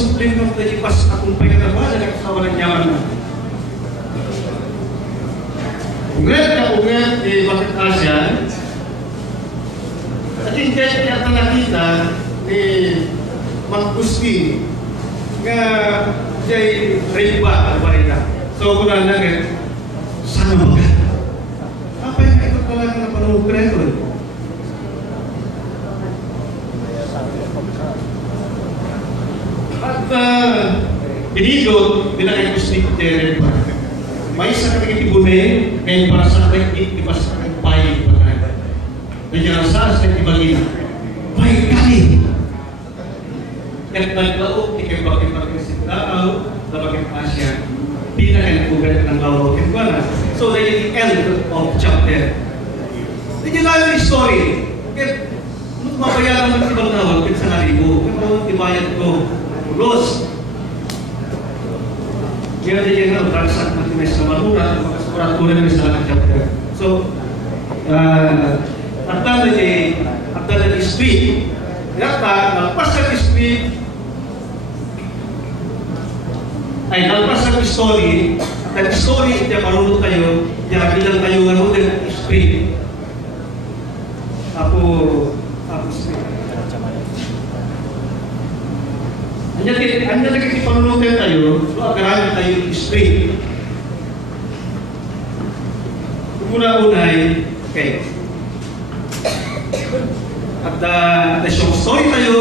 disuplin mo tadi pas akong pagkakawa na kasawalan nyaman na. Ugat di Bakit Asya, at hindi niya nakita ni Mang Kuski nga jay riba barita. So kuna na sana ba? Apa yang ito talaga na panugreto? At binigot binakay Kuski Tere pa. May isa ka nagtibune ngayon para sa akin ipas ang payo pa na. Nandiyan sa ibagin. May kali. At naglaog ni kay Bakit Sindaaw na Bakit Asya pinaka-ugat ng lawag na. So that is the end of chapter. Nandiyan lang yung story. Kaya mabayaran ng ibang tawag sa naribo. Kaya ibayad ko ulos. Kaya din yung transak natin may sa malura, makasurat ko rin sa lakang chapter. So, at the street, yata, nalpas sa street, ay nalpas sa story, at story, kaya marunod kayo, kaya bilang kayo nga din street. Ako street. Anya lagi panulutan tayo, so agarami tayo straight. Una-unay, okay. At siyang story tayo,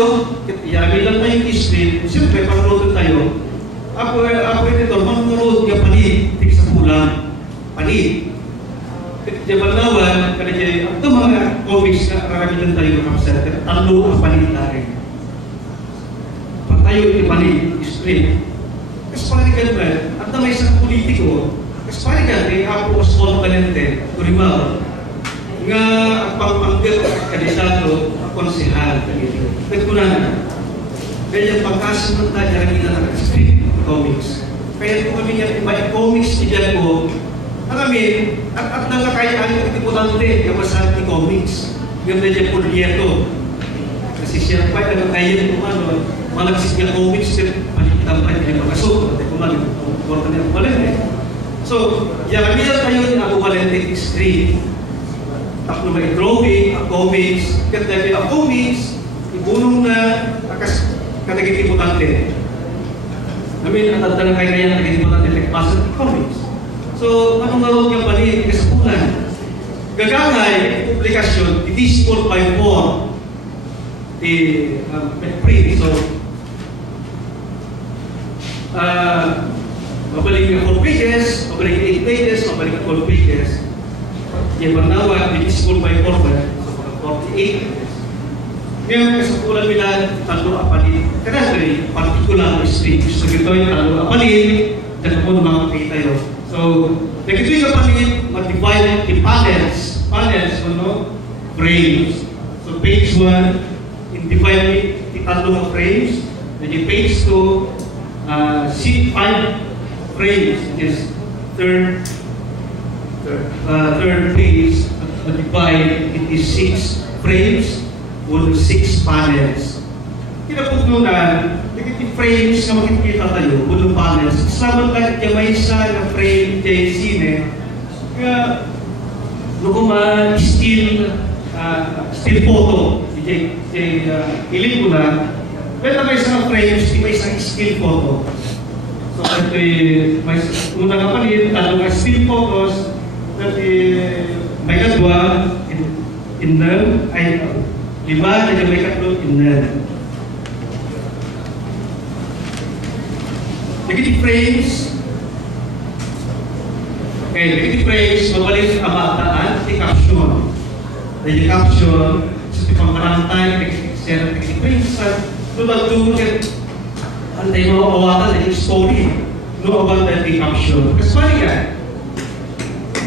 yami lang tayo straight, siyempre panulutan tayo. Ako ito, manunod ka panit, tik sa pulang, panit. Kaya balawan, kaya ito mga comics na karamihan tayo makapasal, talo ang panit tayo. Tayo ipani, straight. Kasparigan ba? At na may isang politiko, kasparigan, ay ako Oswald Valente, Curimal, nga ang pangpanggil at kandidato, ang konsehal, nagkunan. Kaya yung pagkasunod tayo, naragin na nag-straight comics. Kaya kung kami nga iba yung comics niya ko, marami, at nakakayaan yung tiputante, yung masabi ni comics, yung medyo pulyeto. Kasi siya pa, kayo kung ano, malagsis nga comics, palikitan pa niya yung makasok, at kumalit, kuwarta niya kumalente. So, yakamiyan tayo ng ako Valente Street. Taklo may drawing, ang comics, kaya ang comics, ibunong na, akas katagitiputante. Namin, at na kayo kaya katagitiputante, nagpasok ng comics. So, anong naroon niya pali, kasapulan? Gagangay, publikasyon, it is 4x4. Print. So, mabalik ng 4 pages, mabalik ng 8 pages, mabalik ng 12 pages. Yung panawa, it is 4x4 ba? So, 48 pages. Ngayon, kasapulan nila, talo apalin. Kadang-kadang, particular street. So, ito yung talo apalin, dyan po naman makikita yun. So, nagito yung apalin, mag-divide in panels. Panels, frames. So, page 1, divide it into frames. Then you page 2, sheet 5 frames, which is third page. Divide it into 6 frames or 6 panels. Kinapugno na, nagiging frames na makikita tayo, bulong panels. Sabang kahit yung may isa na frame kay sine, kaya lukuma still photo. Ilim ko na, pero may isang frames, may isang still photo. So, ito may unang kapalit, talong still photos, at may kadwa, in them, ay 5, at may katlo, in them. Negative frames, okay, negative frames, mabalik ang mataan, di caption. Di caption, di pangkarantay, nag-share, nag-prints, nag-dugan, antay mga awatan, nag-story, no about that the caption. Kasi pali ka,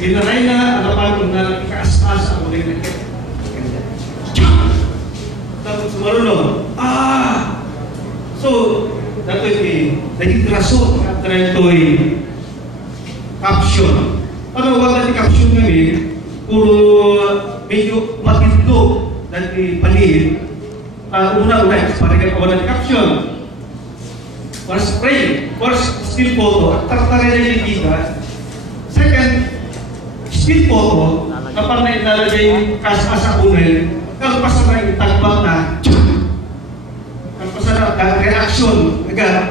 dinaray na, alapan na ikaas-as ang ulit na tapos marunong, so, dato yung naging rason, try ito yung caption. Ano wag natin caption ngayon, puro medyo matindog dahil panil, una-una, parang wala natin caption. First frame, first still photo, at tartare na yung kita. Second, still photo, kapag na ilalagay yung kasma sa unel, kalpasan na yung tagbang na, kalpasan na reaction, agad,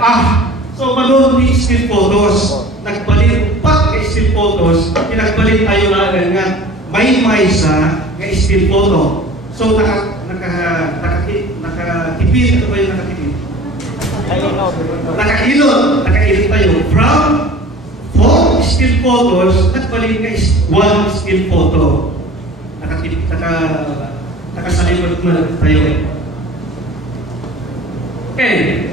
So, manood ni still photos, nagbalit pa kay still photos, pinagbalit tayo na nga may maysa nga still photo. So, nakatipid, ano ba yung nakatipid? Nakailot tayo. From 4 still photos, nagbalit nga 1 still photo. Nakasalimot na tayo. Okay.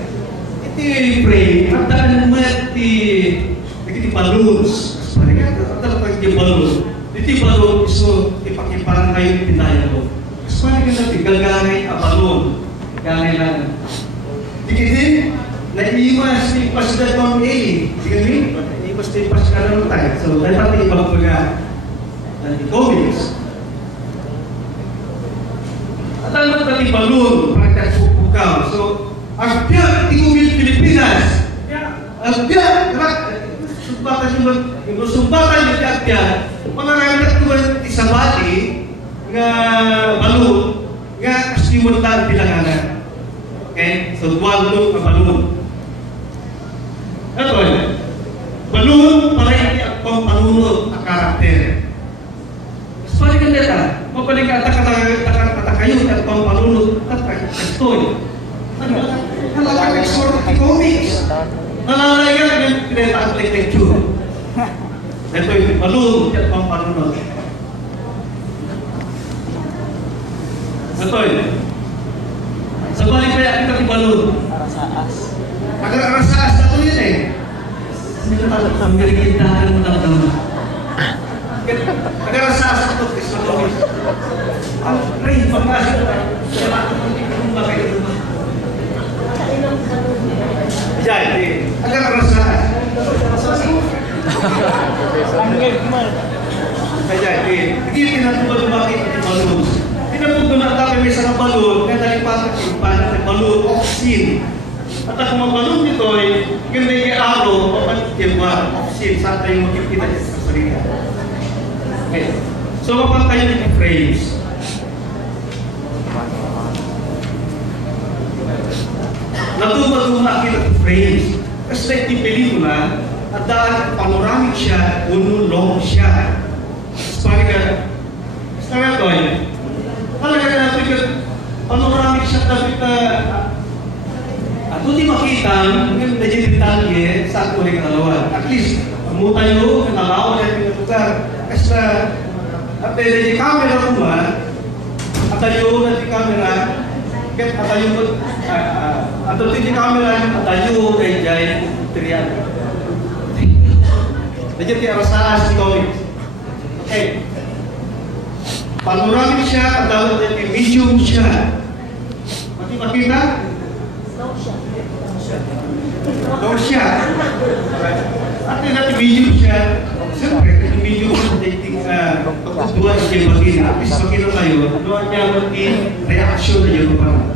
Ito yung frame, at daan naman iti balloons. Sorry nga, at iti balloons. Iti balloon, so ipakiparang kayo yung pinaya mo. Sorry nga natin, gagangay ang balloon. Gagangay lang. Iti, naiiwas ni Pastor Tom A. Sige nyo, naiiwas ni Pastor Tom tayo. So, dapat ibang mga comics. At ano natin balloon, parang nagpupukaw. So, agad, tingumil Pilipinas. Agad, sumbatan yung agad. Mga ragat naman isabati nga balon, nga kasimulan bilanganan. Okay? So, balon na balon. Ito yun. Balon, para hindi akong panunod na karakter. So, balik ang data. Mabalik ang kayo at akong panunod at kastoy. Nalalagay sort of comics. Nalalagay ang pineta architecture. Ito yung balon at pang panunod. Ito yun. Sa balik pa yan ito yung balon. Arasaas na ito yun eh. Ang garigintahan mo lang naman. Arasaas na ito. Ray, pag-asal na. Kung ba kayo naman? Jadi, agar rasa jadi, begini tinatubad bakit ng balon. Tinatubad na tayo may sa balon, kaya nalipasan yung paano ng balon, oxygen. At ang mga balon nito ay ganda yung araw, papantiyan ba, oxygen, saan tayo makikita niya sa sarili. Okay. So, mapantay yung frames. Natutulungan kita ng frames. Kasi like yung pelikula, at dahil panoramic siya, long siya. Sabi ka, ito yun. Talaga na natin panoramic siya kasi at hindi makita, ngayon medyo detalye sa ato rin kalawan. At least, tayo, nalawa na yung lugar. Kasi at yung camera naman, at tayo na yung camera, at tayo atau di kamera tayo kay Jai Trian. Jadi tiada salah si komik. Okay. Panoramic siya, atau jadi medium siya. Mati makita? Low siya. At nanti medium siya. Siyempre, kung medium siya, dating pagkutuan siya bagay. At least makita tayo, doon niya mag-reaction na yun pa.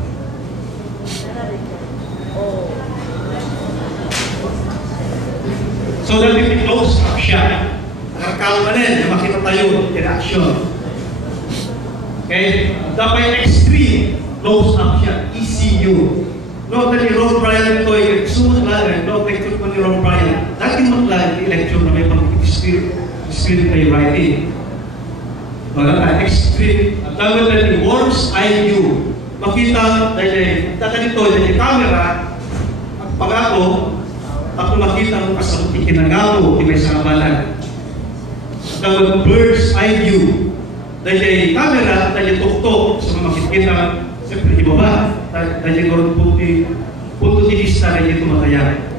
So, dapat i-close up siya. Nakakalo na rin, makita tayo, reaction. Okay? Dapat extreme, close up siya, ECU. No, dali Ron Bryan ito ay sumunod lang, no, lecture ko ni Ron Bryan. Dati maglaan yung lecture na may pang-spirit ay writing. Mga extreme. At dapat dali worms eye view. Makita, dali, dito, dali camera, at pag-ako, ako makita ang kasaluti kinagago, di may sangabalan. Tawag bird's eye view. Dahil camera, dahil tuktok sa mga makikita, siyempre di ba ba? Dahil punto di lista na ito makaya.